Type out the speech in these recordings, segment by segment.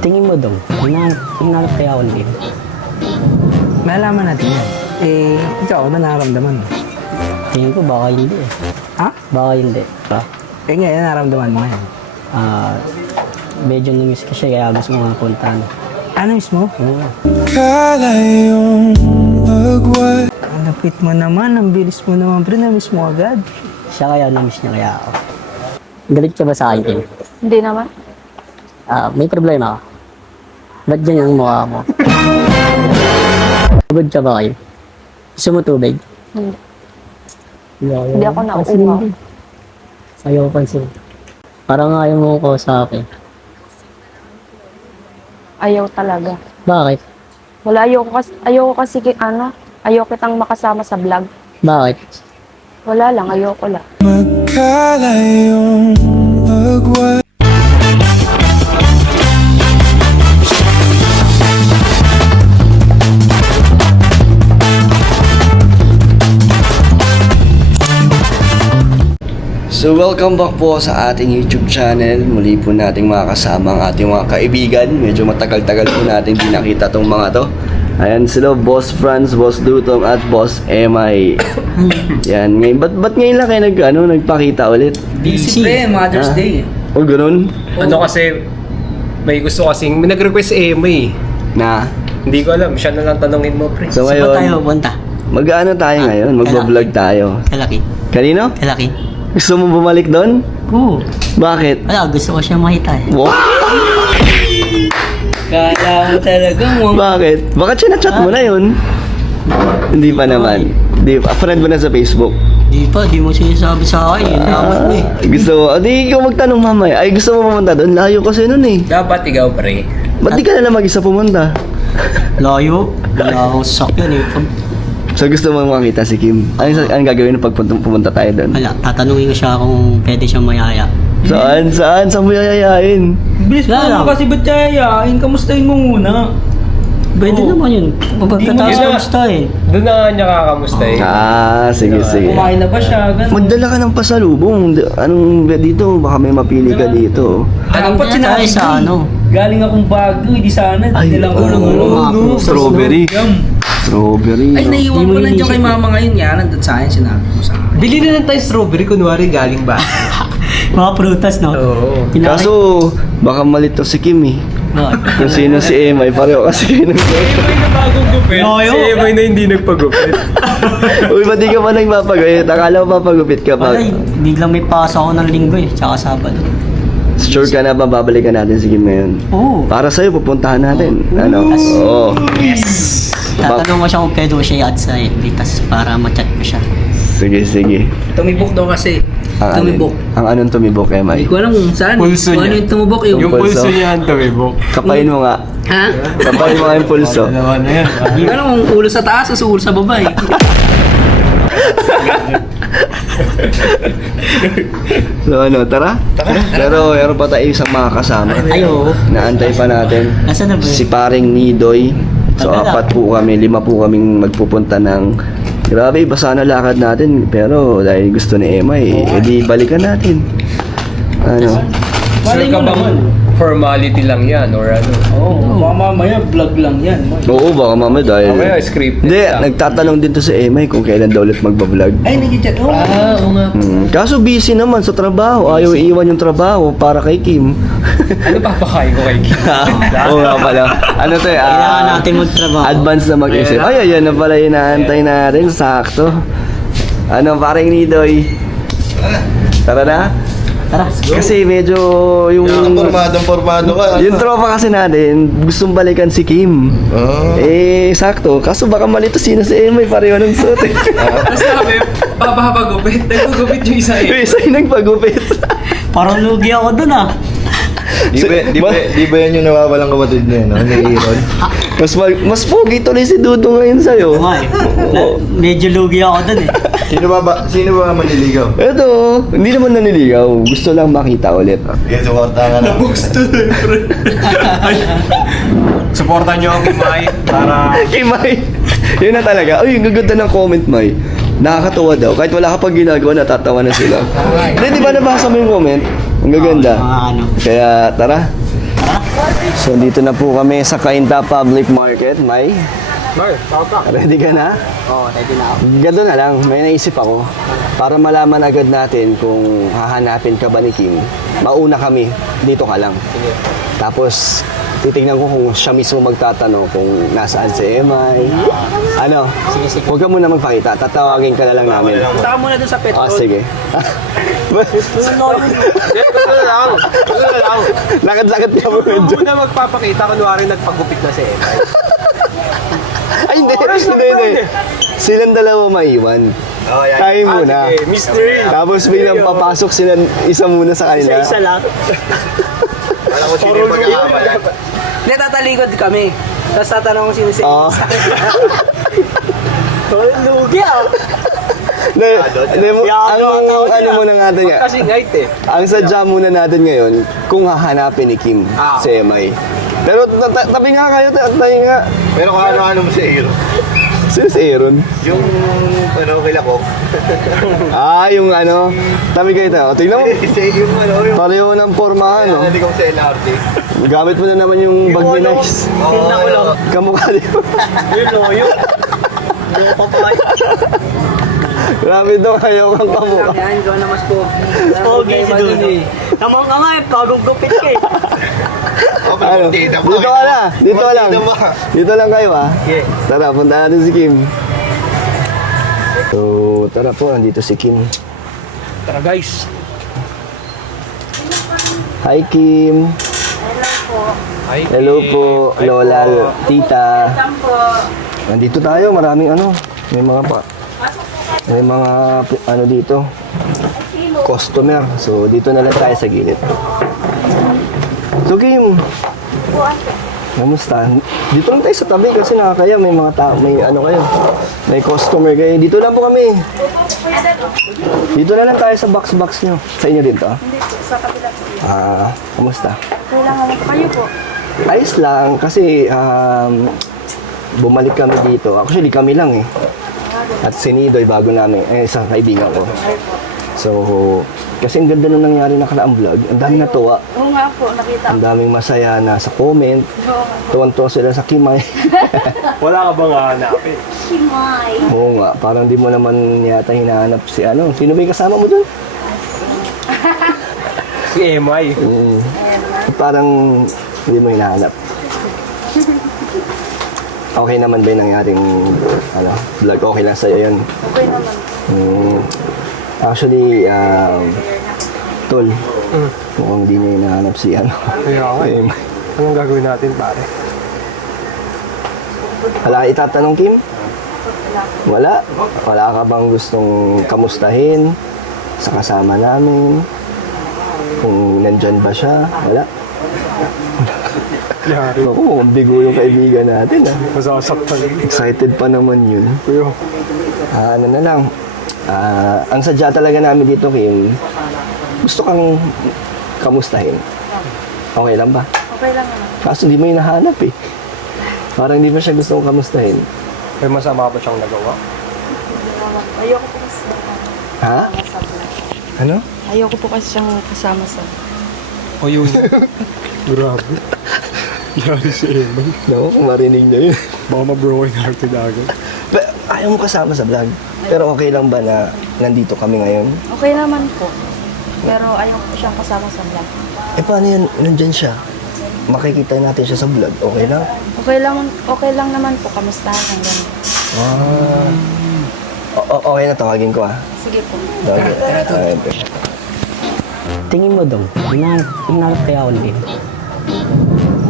Tingin mo dong, hinanap kaya ako ng game. Malalaman natin yan. Eh, ikaw, ano nararamdaman mo? Tingin ko baka hindi eh. Ha? Baka hindi. Eh ngayon, nararamdaman mo ngayon. Medyo namiss ko siya kaya gusto ko nga puntahan. Ano mismo? Oo. Ang lapit mo naman, ang bilis mo naman, pre, na-miss mo agad. Siya kaya namiss niya kaya ako. Galit ka ba sa akin, Kim? Hindi naman. May problema ka. Ba't ganyan ang mukha mo? Pagod ka ba kayo? Gusto mo tubig? Hindi. Hindi ako nauuhaw. Pansin. Ayaw ko pansin. Parang ayaw mo ko sa akin. Ayaw talaga. Bakit? Wala, ayoko kasi, ayaw kitang makasama sa vlog. Bakit? Wala lang, ayoko lang. So welcome back po sa ating YouTube channel. Muli po nating makakasama ang ating mga kaibigan. Medyo matagal-tagal po natin di nakita tong mga to. Ayan sila, Boss Franz, Boss Dutong at Boss MI. Yan, ngayon, ba't ngayon lang kayo nagpakita ulit? Busy, pre, Mother's Day. O ganun? Ano kasi, may gusto kasing, may nag-request si Emma eh. Na? Hindi ko alam, siya na lang tanongin mo, pre. So Saan ba tayo ngayon, punta? mag-ano tayo ngayon? Magbablog tayo. Kalaki. Kanino? Kalaki. Gusto mo bumalik doon? Oo. Bakit? Wala, gusto ko siya makita eh. Wow! Kaya mo talaga mo. Bakit? Baka chinachat mo na yun? Hindi pa naman. Di pa. Friend mo na sa Facebook. Di mo sinasabi sa akin. Yun naman mo eh. Gusto mo? Di ikaw magtanong mamaya. Ay, gusto mo pumunta doon? Layo kasi nun eh. Dapat ikaw, pre. Ba't di ka na lang mag-isa pumunta? Layo. Wala akong sakyan eh. So gusto mo makita si Kim? Anong gagawin pag pumunta tayo doon? Wala, tatanungin ko siya kung pwede siyang mayaya. Saan? Saan? Saan mo yayayain? Bilis Wala pa naman lang. kasi ba't yayayain? Kamustahin mo muna. Pwede naman yun. Pagkatapos Yun na. kamustahin. Doon na nga niya kakamusta eh. Sige, sige. Kumain na ba siya? Ganun. Magdala ka ng pasalubong. Anong dito? Baka may mapili ka dito. Dapat Tayo sinabi sa ko, ano. galing akong Baguio, hindi sana. Ay, Nilang ko ng oo. Strawberry. Yum. Strawberry. Ay, no? naiwan Di mo ko lang dyan inisip kay mama ngayon. Yan, nandun sa akin, sinabi ko sa akin. Bili na lang tayo strawberry, kunwari galing ba? Mga prutas, no? Oo. Kaso, baka malito si Kim eh. Kung sino si Emma, pareho kasi kayo Emma na bagong gupit. Yoyo. Si Emma na hindi nagpagupit. Uy, ba't di ka pa nagpapagupit? Akala mo papagupit ka pa. Ay, biglang may pasok ako ng linggo eh. Tsaka Sabado. Sure ka na ba babalikan natin si Kim ngayon? Oo. Para sa'yo, pupuntahan natin. Ano? Oo. Tatanong ko siya kung pwede ko siya i-add sa FB. Tas para ma-chat ko siya. Sige, sige. Tumibok daw kasi. Tumibok. Ang anong tumibok, Emma? Hindi ko alam kung saan. Pulso Kung ano niya. yung tumubok yung... Yung pulso niya ang tumibok. Kapain mo nga. Ha? Kapain mo nga yung pulso. Naman na yan. Hindi ko alam kung ulo sa taas o ulo sa baba eh. So ano, tara? Pero meron pa tayo isang makakasama. Ayo. Naantay pa natin. Nasaan na ba? Si paring Nidoy. So Tagal, 4 po kami, 5 po kaming magpupunta ng... Grabe, basa na lakad natin. Pero dahil gusto ni Emma edi balikan natin. Ano? Sure ka bang formality lang yan or ano? Oo, mamaya vlog lang yan. Oo, baka mamaya dahil... Mamaya script. Hindi, nagtatanong din to si Emma kung kailan daw ulit magbablog. Ay, nag-chat. Oo. Oo nga. Kaso busy naman sa trabaho. Ayaw iiwan yung trabaho para kay Kim. Ano papakain ko kay Kim? Oo nga pala. Ano to eh? Kailangan natin magtrabaho. Advance na mag-isip. Ay, ayan na pala inaantay natin. Sakto. Ano, parang Nidoy? Tara na? Tara. Kasi medyo yung... Pormadong-pormado ka. Yung tropa kasi natin, gustong balikan si Kim. Sakto. Kaso baka malito sino si Emma, pareho ng suot eh. Tapos sabi, papapagupit. Nagpagupit yung isa Yung eh. isa yung nagpagupit. Parang lugi ako dun ah. Di ba yan yung nawawalang kapatid niya, no? Ni Iron? Mas pogi tuloy si Dudo ngayon sa'yo. Okay. Medyo lugi ako dun eh. Sino ba maniligaw? Eto, hindi naman naniligaw. Gusto lang makita ulit. Yan, suporta ka na. Supportan niyo ang May para... Kay May. Yun na talaga. Ay, ang gaganda ng comment, May. Nakakatuwa daw. Kahit wala ka pang ginagawa, natatawa na sila. Hindi, di ba nabasa mo yung comment? Ang gaganda. Mga ano. Kaya, tara. So dito na po kami sa Cainta Public Market. May, ready ka na? Oo, ready na ako. Gano'n na lang, may naisip ako. Para malaman agad natin kung hahanapin ka ba ni Kim, mauna kami, dito ka lang. Tapos, titignan ko kung siya mismo magtatanong kung nasaan si Emay. Ano? Sige. Huwag ka muna magpakita, tatawagin ka na lang namin. Punta ka muna doon sa pet Ah, sige. Gusto na lang. Lakad-lakad ka mo Huwag medyo. mo na magpapakita, kunwari nagpagupit na si Emay. Ay, hindi. Silang dalawa maiwan. Oh, yan. Tayo muna. Sige, mystery. Tapos biglang papasok sila isa muna sa kanila. Isa lang. Alam ko sino yung pag-aamalan. Hindi, tatalikod kami. Tapos tatanong kung sino si Oo. Lugi ah. Ano muna natin nga. Kasi night eh. Ang sadya muna natin ngayon, kung hahanapin ni Kim si Emay. Pero tabi nga kayo, tayo nga. Pero kung ano-ano mo si Aaron. Sino si Aaron? Yung kila ko. Yung tabi kayo tayo. Tingnan mo, Yung yung pareho ng forma, hindi ko sa LRT. Gamit mo na naman yung bag ni Nice. Oo. Kamukha din. Yun. Grabe daw kayo kang kamukha. Yan, ikaw na mas pogi. Pogi si Dudu. Tamang ka nga eh, bagong gupit ka eh. Dito ka na. Dito lang kayo Tara, punta natin si Kim. So, tara po, nandito si Kim. Tara guys. Hi Kim. Hi, Hello po, Hi Lola, po. Tita. Nandito tayo, maraming may mga dito. Customer. So, dito na lang tayo sa gilid. So, Kim. Kamusta? Dito lang tayo sa tabi kasi nakakaya may mga tao, may customer kayo. Dito lang po kami. Dito na lang tayo sa box nyo. Sa inyo din to? Hindi po, sa kabila po. Kamusta? Kailangan mo kayo po. Ayos lang kasi bumalik kami dito. Actually kami lang At si Nidoy bago namin, isang kaibigan ko. So, kasi ang ganda nung nangyari na karaang vlog. Ang daming natuwa. Oo nga po, nakita Ang daming masaya na sa comment. Tuwan-tuwa sila sa Kimay. Wala ka bang hanapin? Oo nga, parang di mo naman yata hinahanap si Sino ba yung kasama mo dun? Si Emay. Parang hindi mo hinahanap. Okay naman ba yung nangyaring vlog? Okay lang sa'yo yun? Okay naman. Actually, Tol, mukhang di niya hinahanap si Kaya nga. Anong gagawin natin pare? Wala itatanong, Kim? Wala? Wala ka bang gustong kamustahin sa kasama namin? Kung nandyan ba siya? Wala? Yari. Ako, mukhang bigo yung kaibigan natin Masasaktan. Excited pa naman yun. Kuyo. Ano na lang. Ang sadya talaga namin dito, Kim, gusto kang kamustahin. Okay lang ba? Okay lang naman. Kaso di mo hinahanap Parang hindi pa siya gusto kong kamustahin. May masama ba siyang nagawa? Ayoko po kasi Ha? kasama sa Ano? Ayoko po kasi siyang kasama sa O yun. Grabe. Yari si Emay. No, kung marinig niya yun. Baka ma-broken hearted agad. Ayaw mo kasama sa vlog. Pero okay lang ba na nandito kami ngayon? Okay naman po. Pero ayoko po siyang kasama sa vlog. Paano yun? Nandyan siya. Makikita natin siya sa vlog. Okay lang? Okay lang naman po. Kamustahan lang ganun. Okay na, tawagin ko Sige po. Okay. Tingin mo daw, hinanap kaya ako nila.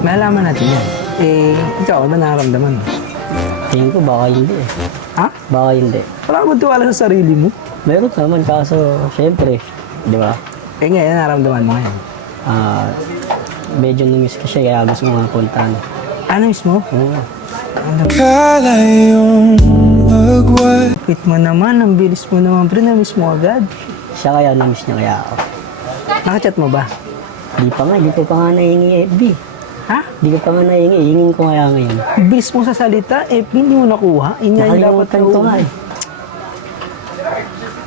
Malalaman natin yan. Ikaw, ano nararamdaman mo? Tingin ko baka hindi Ha? Baka hindi. Wala ka ba tiwala sa sarili mo? Meron naman kaso, syempre, di ba? Ngayon, nararamdaman mo ngayon. Medyo numis ko siya kaya gusto mo nga puntahan. Ano mismo? Oo. Wait mo naman, ang bilis mo naman, pre, na-miss mo agad. Siya kaya numis niya kaya ako. Nakachat mo ba? Di ko pa nga nahingi FB. Ha? Di ko pa nga nahingi, hingin ko kaya ngayon. Bilis mo sa salita, hindi mo nakuha. Yun nga yung dapat Nakalimutan ko nga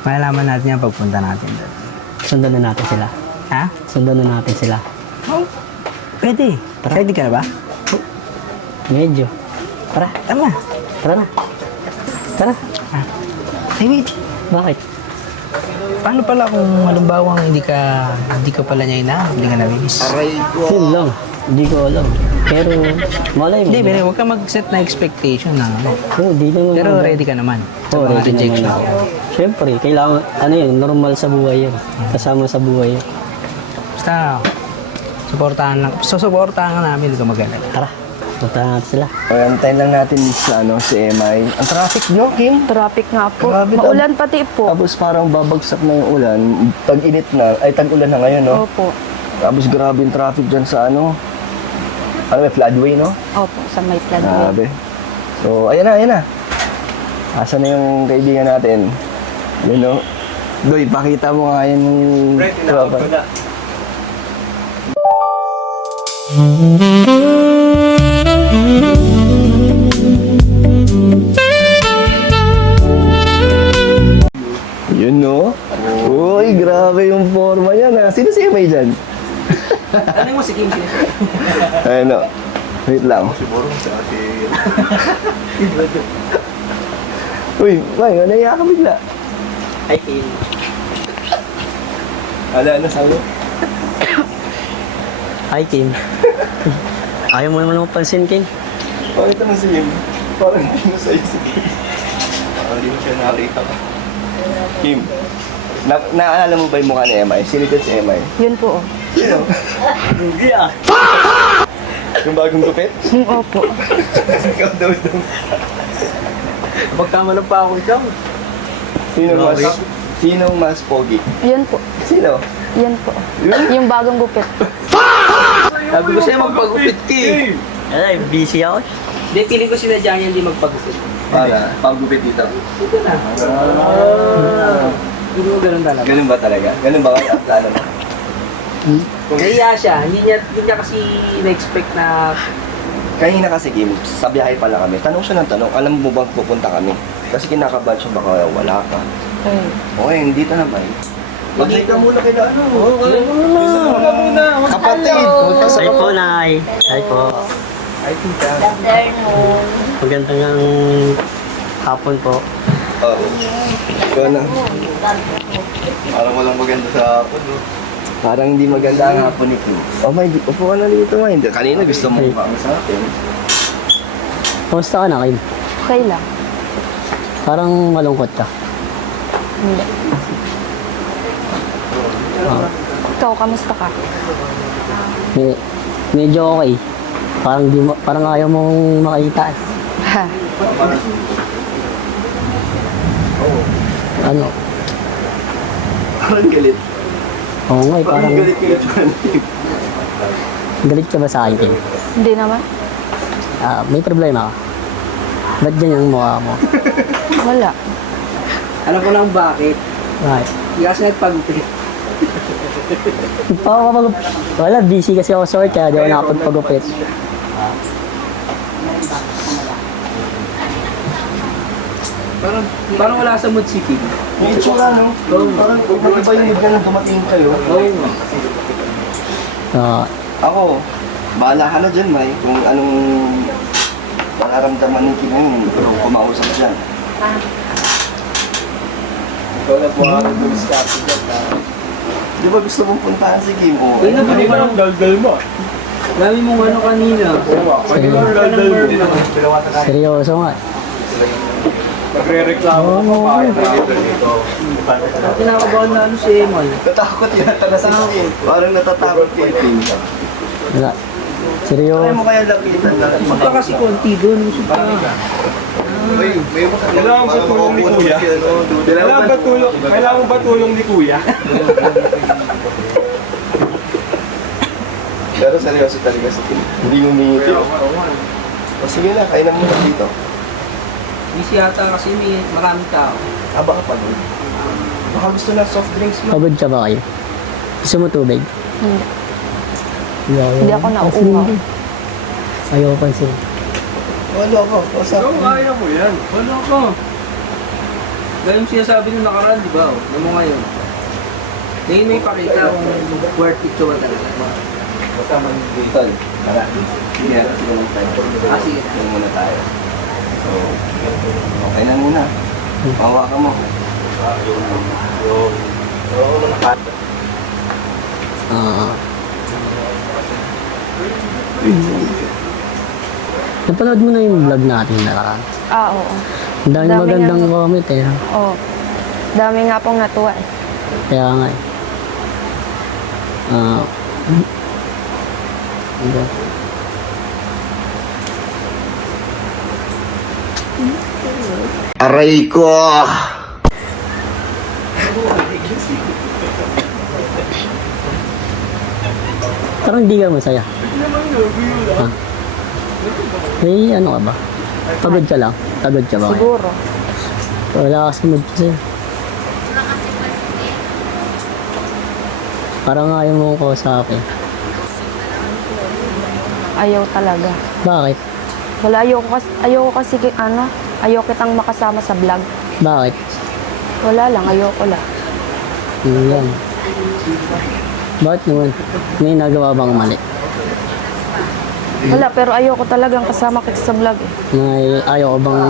Malalaman natin yan pagpunta natin doon. Sundan na natin sila. Ha? Sundan na natin sila. Pwede. Ready ka na ba? Medyo. Tara, Tama. tara na. Tara. Hey, wait. Bakit? Paano pala kung halimbawa hindi ka pala niya hindi ka nabibis? Yun lang. Hindi ko alam. Pero, malay mo. Hindi, pero huwag ka mag-set na expectation na ano. Oo, di naman. Pero ready ka naman sa Oo, mga ready rejection. naman ako. Siyempre, kailangan, ano yun, normal sa buhay yun. Kasama sa buhay yun. Basta, susuportahan ka namin, hindi ka mag-alala. Tara, puntahan natin sila. Antayin lang natin sa si MI. Ang traffic nyo, Kim. Traffic nga po. Grabe, Maulan pati po. Tapos parang babagsak na yung ulan. Tag-init na. Ay, tag-ulan na ngayon, no? Opo. Tapos grabe yung traffic dyan sa may floodway, no? Opo, sa may floodway. Grabe. So, ayan na. Asa na yung kaibigan natin? Yun, no? Doy, pakita mo nga yan yung tropa. Yun, no? Uy, grabe yung forma niya na. Sino si MI dyan? Ano mo si Kim? Ayun, no? Wait lang. Uy, may naiya ka bigla. Hi, Kim. Ano sabi? Hi, Kim. Ayaw mo naman mapansin, Kim. Bakit naman si Kim? Parang hindi mo sa'yo si Kim. Parang hindi mo siya nakita ka. Kim, naalala mo ba yung mukha ni MI? Sino dyan si MI? Yun po. Sino? Hindi ah. Yung bagong gupit? Opo. Ikaw daw. Pagkamalang pa ako ikaw. Sinong mas pogi? Yun po. Sino? Yan po. Yung bagong gupit. Sabi ko sa'yo magpagupit ka eh. Ay, busy ako. Hindi, feeling ko sinadya niya hindi magpagupit. Para, paggupit dito. Ito na. Hindi mo ganun talaga. Ganun ba talaga? Ganun ba kayo? Plano mo? Kaya siya, hindi niya kasi na-expect na Kanina kasi Kim, sa biyahe pala kami. Tanong siya ng tanong, alam mo bang pupunta kami? Kasi kinakabahan siya baka wala ka. Ayun. Okay, dito naman. Mag-hi ka muna kay ano. okay muna. Kapatid! Hi po, Nay. Hi po. Ay, tita. Magandang hapon po. Oh. Ikaw na. Parang walang maganda sa hapon, no? Parang hindi maganda ang hapon ni Kim. Oh my, upo ka na dito, ma. Hindi. Kanina gusto mo kumama sa akin. Kumusta ka na, Kim? Okay lang. Parang malungkot ka. Hindi. Ikaw, kamusta ka? Medyo okay. Parang ayaw mong makita. Ha? Ano? Parang galit. Oo nga eh, parang galit ka na. galit ka ba sa akin, Kim? Hindi naman. May problema ka? Ba't ganyan ang mukha mo? Wala. Alam ko lang bakit. Bakit? Hindi kasi nagpagupit. Wala, busy kasi ako sa work kaya di ako nakapagpagupit. Parang wala sa mood si Kim. Yung itsura, no? Parang iba yung mood na dumating kayo. Ako, bahala ka na dyan, May. Kung anong mararamdaman ni Kim yun, pero kumausap dyan. Ikaw na po ang gumiscarte dyan. Di ba gusto mong puntahan si Kim? O, Hindi Hindi ba ang daldal mo? Dami mong ano kanina. Pwede ba ang daldal mo? Seryoso nga. Magre-reklamo ka pa bakit nandito dito. Kinakabahan na ano si Emal. natakot yata na si Kim. Parang natatakot kay Kim. Wala. Kaya Seryoso. mo kaya lapitan na. Usap ka kasi konti doon. Usap ka. Kailangan ba tulong ni Kuya? Kailangan ba tulong ni Kuya? Pero seryoso talaga si Kim. Hindi umingiti. O sige na, kainan mo na dito. Busy yata kasi may maraming tao. Baka pa doon. Baka gusto na soft drinks mo. Pagod ka ba kayo? Gusto mo tubig? Hindi. Hindi ako nauumaw. Ayaw ko pansin. Wala ko. Ikaw, kaya mo yan. Wala ka. Gaya yung sinasabi nung nakaraan, di ba? Ano mo ngayon? Ngayon may pakita kung worth it ka ba talaga. Tol, tara. Sige, sige lang tayo. Sige muna tayo. So, okay na muna. Hawakan mo. Napanood mo na yung vlog natin na. Oo. Ang dami Dami magandang nga. comment eh. Oo. Dami nga pong natuwa eh. Kaya nga eh. Diba? Aray ko! Parang hindi ka masaya. Ha? May ano ka ba? Pagod ka lang? Pagod ka ba? Siguro. Wala kasi mood kasi. Parang ayaw mo ko sa akin. Ayaw talaga. Bakit? Wala, ayoko kasi ayaw kitang makasama sa vlog. Bakit? Wala lang, ayoko lang. Yun lang. Bakit naman? May nagawa bang mali? Wala, pero ayoko talagang kasama kita sa vlog eh. May ayaw ko bang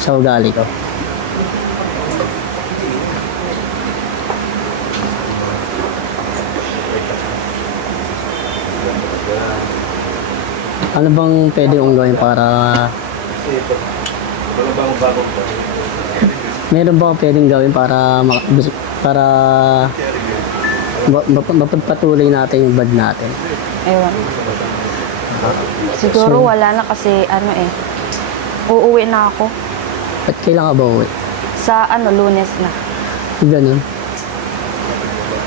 sa ugali ko? Ano bang pwede kong gawin para... Meron ba akong pwedeng gawin para mapagpatuloy natin yung bad natin? Ewan. Siguro wala na kasi uuwi na ako. Ba't kailangan ka ba uwi? Sa Lunes na. Ganun.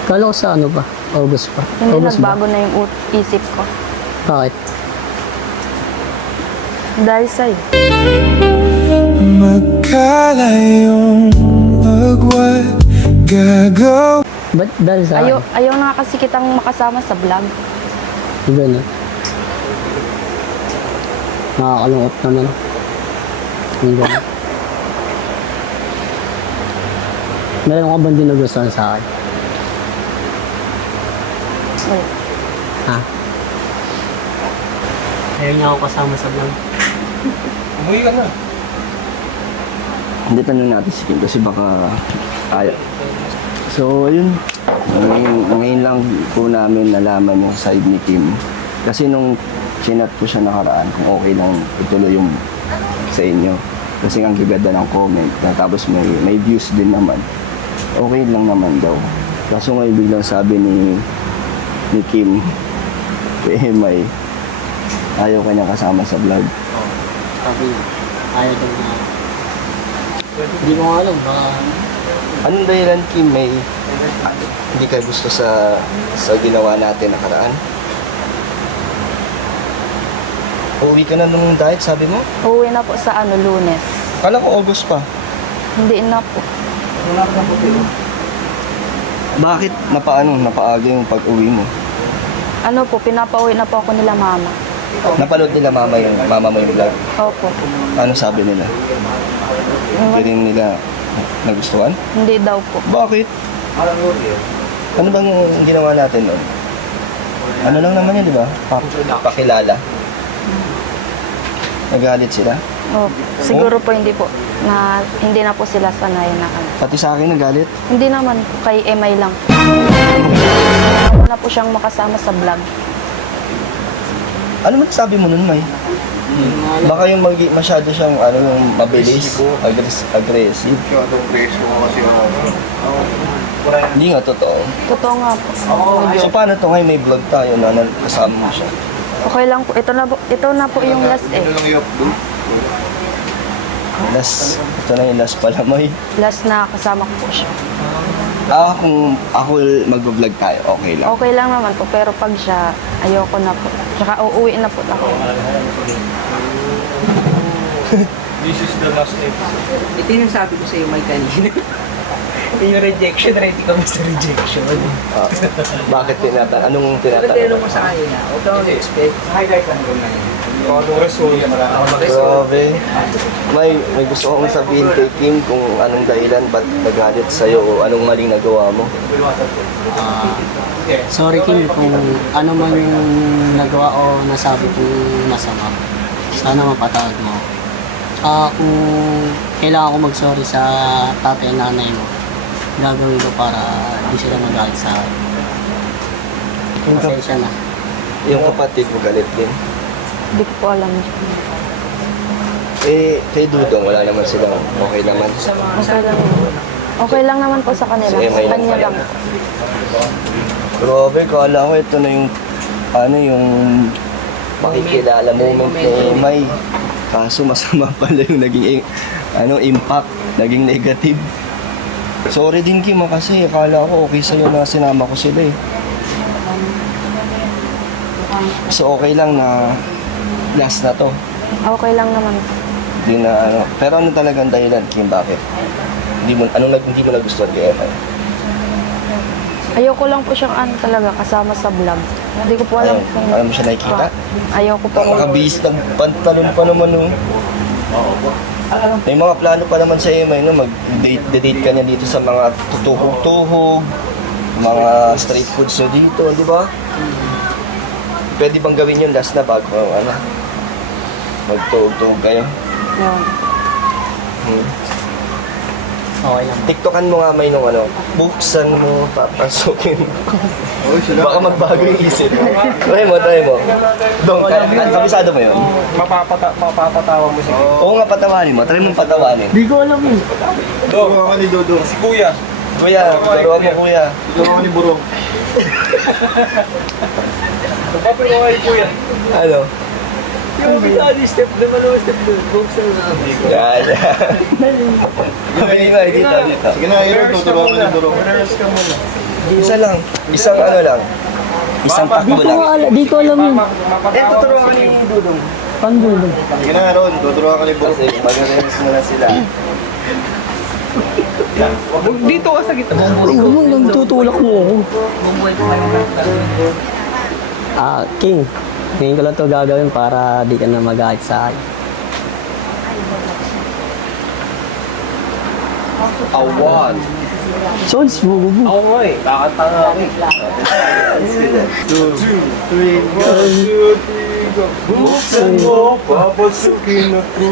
Kala ko sa ano pa? August pa. Hindi August ba? nagbago na yung isip ko. Bakit? Dahil sa'yo. Magkalayong agwat gagaw. Ba't dahil sa akin? Ayaw na nga kasi kitang makasama sa vlog. Ganun. Nakakalungkot naman. Yung ganun. Meron ka bang dinugustuhan sa akin? Wala. Ha? Ayaw niya ako kasama sa vlog. Umuwi ka na. Hindi, tanong natin si Kim kasi baka ayaw. So, ayun. Ngayon lang po namin nalaman yung side ni Kim. Kasi nung chinat ko siya nakaraan, kung okay lang ituloy yung sa inyo. Kasi ang gaganda ng comment. Tapos may views din naman. Okay lang naman daw. Kaso ngayon biglang sabi ni Kim, kay may ayaw kanya kasama sa vlog. Sabi, ayaw daw na. Hindi mo alam, baka... Anong dahilan, Kim, may hindi ka gusto sa ginawa natin nakaraan? Uuwi ka na nung diet, sabi mo? Uuwi na po sa Lunes. Kala ko August pa. Hindi na po. Bakit napaaga yung pag-uwi mo? Pinapauwi na po ako nila mama. Napanood nila mama mo yung vlog. Opo. Ano sabi nila? Hindi rin nila nagustuhan? Hindi daw po. Bakit? Ano bang ginawa natin nun? Ano lang naman yun, di ba? Pakilala. Nagalit sila? Opo. Siguro po hindi na po sila sanay na Pati sa akin nagalit? Hindi naman po, kay Emay lang. Ayaw na po siyang makasama sa vlog. Ano man sabi mo nun, May? Baka yung masyado siyang yung mabilis, aggressive. Hindi nga totoo. Totoo nga po. So paano to ngayon may vlog tayo na kasama mo siya? Okay lang po. Ito na po yung last eh. Ito na yung last pala, May. Last na kasama ko po siya. Kung ako mag-vlog tayo, okay lang. Okay lang naman po, pero pag siya, ayoko na po. Tsaka uuwi na po ako. This is the last episode. Ito yung sabi ko sa iyo, may kanina. Yung rejection, ready ka ba sa rejection? Ah, bakit anong Tinanong tinatanong? mo sa kanina, huwag ka mag-expect. Highlight lang doon na yun. Kung anong result. Grabe. May gusto kong sabihin kay Kim kung anong dahilan, ba't nagalit sa'yo o anong maling nagawa mo. Sorry Kim kung ano man yung nagawa o nasabi kong masama. Sana mapatawad mo. Kung kailangan ko mag-sorry sa tatay at nanay mo, gagawin ko para hindi sila magalit sa akin. Pasensya na. Yung kapatid mo galit din. Hindi ko po alam. Eh, kay Dudong, wala naman silang okay naman. Okay lang naman. Okay lang naman po sa kanila. Sa MI lang Kanya pala. lang. Grabe, kala ko ito na yung makikilala moment ni May. Kaso masama pala yung naging impact, naging negative. Sorry din Kim kasi akala ko okay sa'yo na sinama ko sila eh. So okay lang na last na to. Okay lang naman. Hindi na pero ano talagang dahilan Kim, bakit? Hindi mo nagustuhan kay Emma? Ayoko lang po siyang talaga kasama sa vlog. Hindi ko po alam Ayun, kung... alam mo siya nakikita? Ayoko po. Nakabihis ng pantalon pa naman oh. May mga plano pa naman sa Emma, no? Mag-date ka niya dito sa mga tutuhog-tuhog, mga street foods nyo dito, di ba? Pwede bang gawin yun last na bago magtuhog-tuhog kayo? Yun. Okay lang. TikTokan mo nga may nung buksan mo, papasukin. Baka magbago yung isip. Try mo. Dong, kabisado mo yun? Mapapatawa mo si Oo nga, patawanin mo. Try mong patawanin. Hindi ko alam yun. Turuan ka ni Dudong. Si Kuya. Kuya, turuan mo kuya. Turuan ka ni Burong. Papapin ko kay Kuya. Ano? Yung bitali, step naman o step doon. Buksan na. Yan. Pili mo, dito. Sige na, Aaron, tuturuan ka ni Burong. Isa lang. Isang lang. Isang takbo lang. Di ko alam yun. Tuturuan ka ni Dudong. Paano yun? Sige na, Aaron, tuturuan ka ni Burong. Kasi mag-release muna sila. Dito ka sa gitna. Ang tutulak mo ako. King, ngayon ko lang ito gagawin para di ka na magalit sa akin. Awan. Sons, bububu. Ako nga eh. Kakanta nga ako eh. 2, 3, go. Buksan mo, papasukin ako.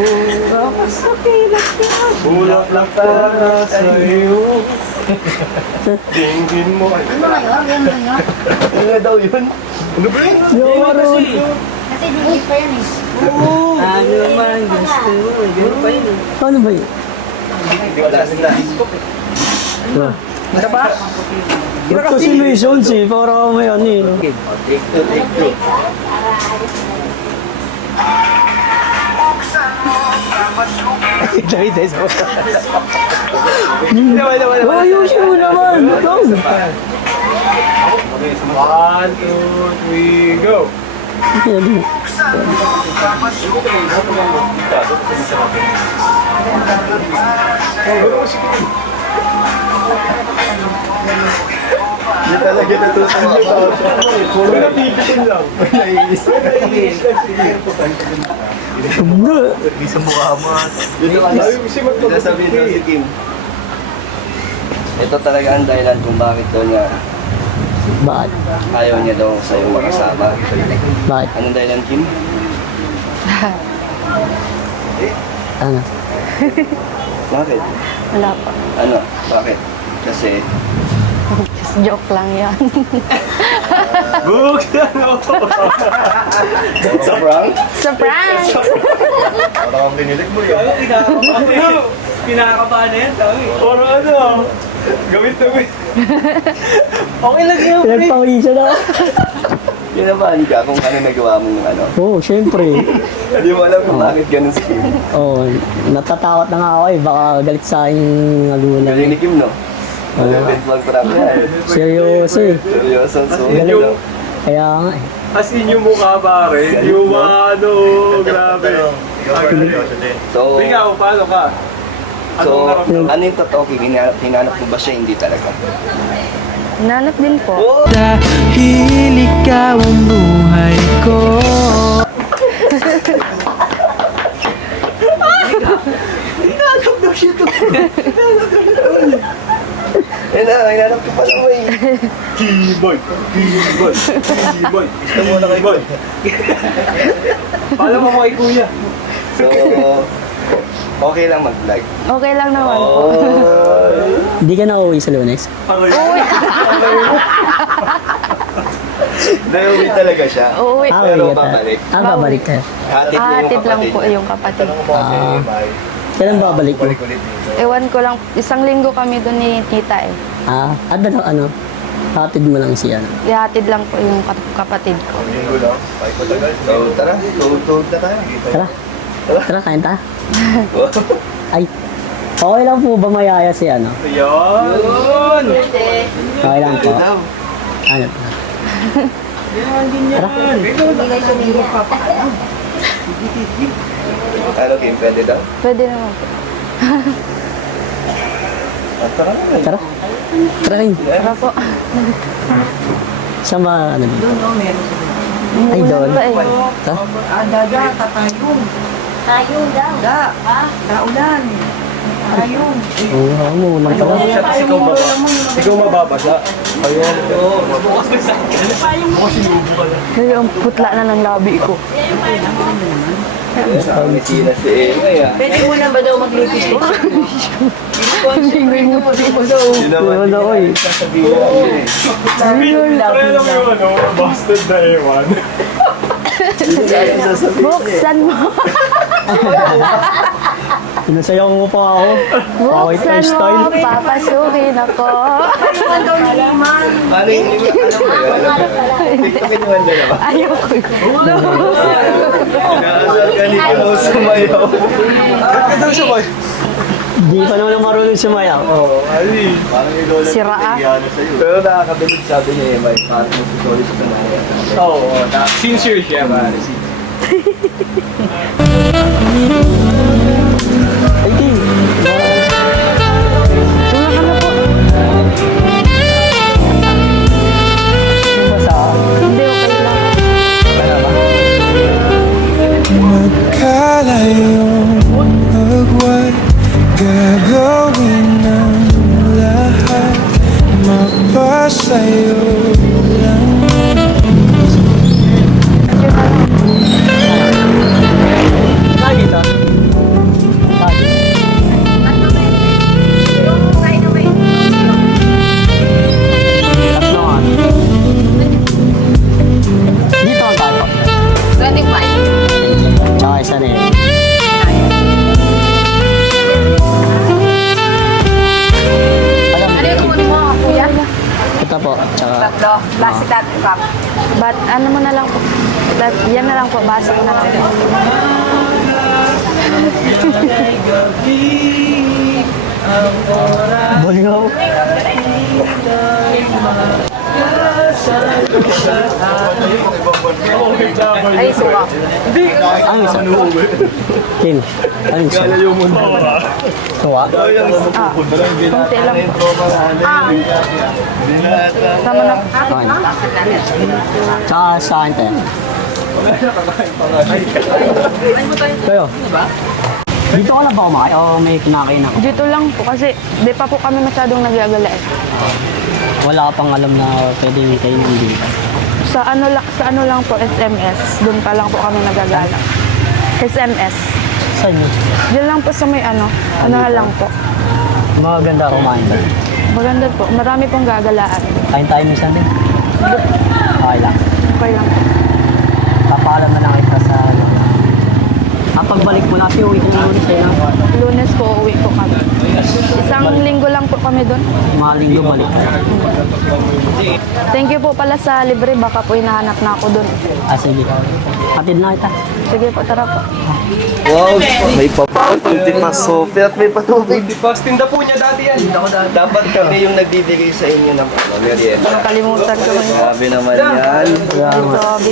Bulak lang para sa'yo. Tingin mo. Ano nga daw yun? Ano ba yun? Kasi Kasi hindi pa yan eh. Ano naman, gusto mo. Ganun pa yun. paano ba yun? Last. Ano ba? Ba't kasi may Sons eh? Para may ano eh. No? Take two. Ayusin mo naman! Go! 1, 2, 3, go. Hindi talaga natutuwa ka. Puro napipitin lang. Hindi sa mukha mo. Dito ka na. Sabi mo siya magpapagpapit. Sasabihin daw si Kim. Ito talaga ang dahilan kung bakit daw niya Bakit? ayaw niya daw sa'yo makasama. Bakit? Anong dahilan, Kim? Ano? Bakit? Wala pa. Ano? Bakit? Kasi Joke lang yan. Buksan mo. sa prank? Sa prank! Parang kang binilig mo yun. Pinakakabahan na yan, tawag eh. Puro gawin. Okay lang yun. Pinagpawisan ako. Kinabahan ka kung ano nagawa mo ng ano. Oo, syempre. Hindi mo alam kung bakit ganun si Kim. Oo, natatakot na nga ako eh. Baka galit sa akin yung magulang. Galing ni Kim, no? Malapit mag-prank yan. Seryoso eh. Seryoso. So, Galing. Kaya nga eh. As in yung mukha pare, yung mga grabe. So, Ikaw, paano ka? So, ano yung totoo? Hinanap mo ba siya? Hindi talaga. Nanap din po. Dahil ikaw ang buhay ko. Hinanap ko pala mo eh. Keyboard. Gusto mo na keyboard. Pala mo kay kuya. So, okay lang mag-vlog. Okay lang naman po. Hindi ka na uuwi sa Lunes? Dahil talaga siya. Uuwi. Pero uwi ka. babalik. Babalik ka. Hatid mo yung Hatid lang kapatid po niya. yung kapatid. Tanong mo kasi, May. Kailan babalik mo? Ulit dito. Ewan ko lang, 1 linggo kami doon ni tita eh. Ano? Hatid mo lang siya. Ihatid lang po yung kapatid ko. Linggo lang. Ay, patagal. So, tara. Tuhod na tayo. Tara. Tara, kain ta. Ay, okay lang po ba mayaya si ano? Yun! Okay lang po. Daw. Ano? Tara. Ano, Kim? Pwede daw? Pwede naman po. Tara. Tara kayo. Tara po. Saan ba ano? Ay, Umuulan doon. pa eh. Tara. Tayo daw. Oo, umuulan pala. Ikaw mababasa. Ang putla na ng labi ko. Pangiti na si Emma yan. Pwede mo na ba daw mag-lipstick? Yun naman Wala ko eh. sasabihin namin eh. Busted na ewan. Buksan mo. Pinasayaw mo pa ako. Pawit Buksan tayo mo. style. Papasukin ako. Ano yung alam mo yun? TikTokin mo ang dalawa. Ayoko. Nakasal ka ni Kim sumayaw. Bakit daw siya, May? Di pa naman marunong sumayaw. Oo, ali. Parang ilola Sira ah. sa'yo. Pero nakakabilig sabi niya Emma, parang magsusulit sa kanaya. Oo, sincere siya, pare. Ay, Kim. Tula ka na po. Basa. Hindi, okay lang. Kaya ba? Magkalayong magwag gagawin ng lahat mapasayo lang. Saan dito? Saan? Tatlo nga. Dito ang tato. 25. Tsaka isa rin. Alam, Ano yung kukunin mo, kuya? ito po. Tsaka, Tatlo. Basi tatlo pa. But ano mo na lang po. Yan na lang po. Basa ko na lang po. Baligaw. Ay, suka. Ano isa? Kim, ano isa? Tuwa? Kunti lang po. Tama na. Okay. Tsaka sa akin tayo. Kayo? Dito ka na ba kumain o may kinakain ako? Dito lang po kasi di pa po kami masyadong nagyagala eh. Wala ka pang alam na pwede yung kayo ng dito. Sa ano lang po SMS. Doon pa lang po kami nagagala. SMS. Saan yun? Diyan lang po sa may ano na lang po. Maganda kumain ba? Maganda po. Marami pong gagalaan. Kain tayo minsan din. Okay lang. Okay lang po. Papaalam na lang kita sa ano. Pagbalik mo na, uwi ko naman sa'yo na. Lunes po uwi po kami. 1 linggo lang po kami doon. Mga linggo balik. Thank you po pala sa libre. Baka po hinahanap na ako doon. Sige. Hatid na kita. Sige po, tara po. Wow, may papunti pa sope at may patubig. Di pa, tinda po niya dati yan. Dapat kami yung nagbibigay sa inyo ng merienda. Nakalimutan ko man. Grabe naman yan. Grabe.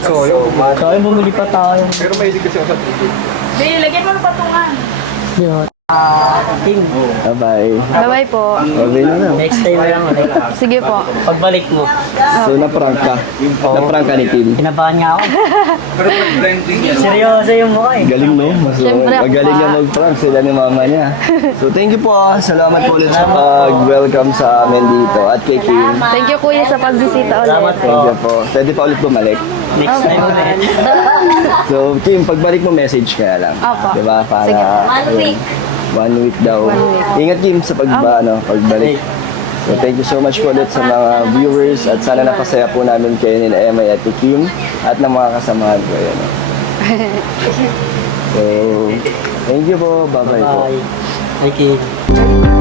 So, Kaya bumili pa tayo. Pero may hindi kasi ako sa tubig. Lagyan mo ng patungan. Yun. Team, Bye-bye. Bye-bye po. Okay na lang. next time na lang ulit. Sige po. Pagbalik mo, So, na-prank ka. Na-prank ka ni Kim. kinabahan nga ako. Seryoso yung mukha eh. Galing, no? So, Siyempre, magaling pa. niya mag-prank sila ni mama niya. So, thank you po. Salamat po ulit sa pag-welcome sa amin dito. At kay Kim. Thank you kuya sa pagbisita Salamat ulit. Thank po. you po. Pwede pa ulit bumalik. Next time ulit. So, Kim, pagbalik mo, message kaya lang. Opo. Diba? Para, Sige. ayun. 1 week daw. 1 week. Ingat, Kim, sa pagbalik. So, thank you so much po ulit sa mga viewers at sana napasaya po namin kayo ni Emay at ni Kim at ng mga kasamahan ko. Ayan. So, thank you po. Bye-bye po. Bye. Thank you.